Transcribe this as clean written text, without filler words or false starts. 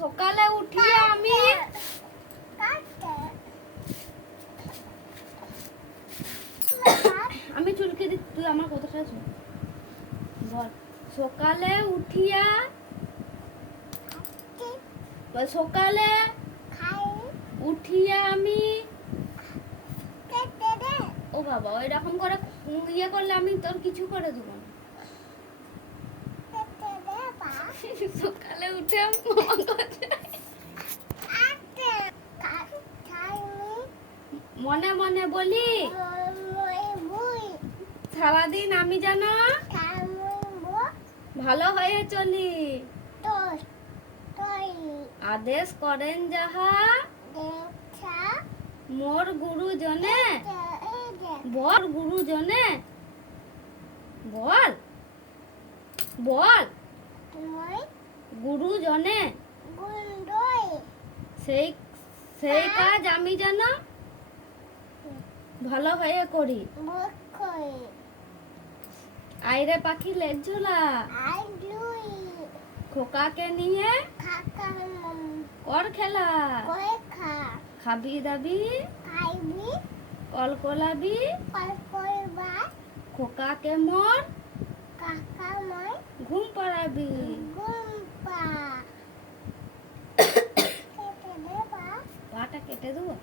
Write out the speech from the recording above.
সকালে উঠিয়ে আমি চুলকে দি, তুই আমার কথাটা শোন। বল, সকালে উঠিয়া সকালে উঠিয়া আমি ও বাবা এরকম করে ইয়ে করলে আমি তোর কিছু করে দেবো না। সকালে উঠে মনে মনে বলি সারাদিন আমি যেন ভালো হয়ে চলি, আদেশ করেন যাহা মোর গুরুজনে। বল গুরুজনে, বল বল গুরুজনে, সেই সেই কাজ আমি যেন ভালো হয়ে করি। আইরে পাখি লেজ ঝোলা, খোকাকে নিয়ে কর খেলা, খাবি দাবি কলকলাবি, খোকাকে মোর ঘুম পাড়াবি। পাটা কেটে দেবো।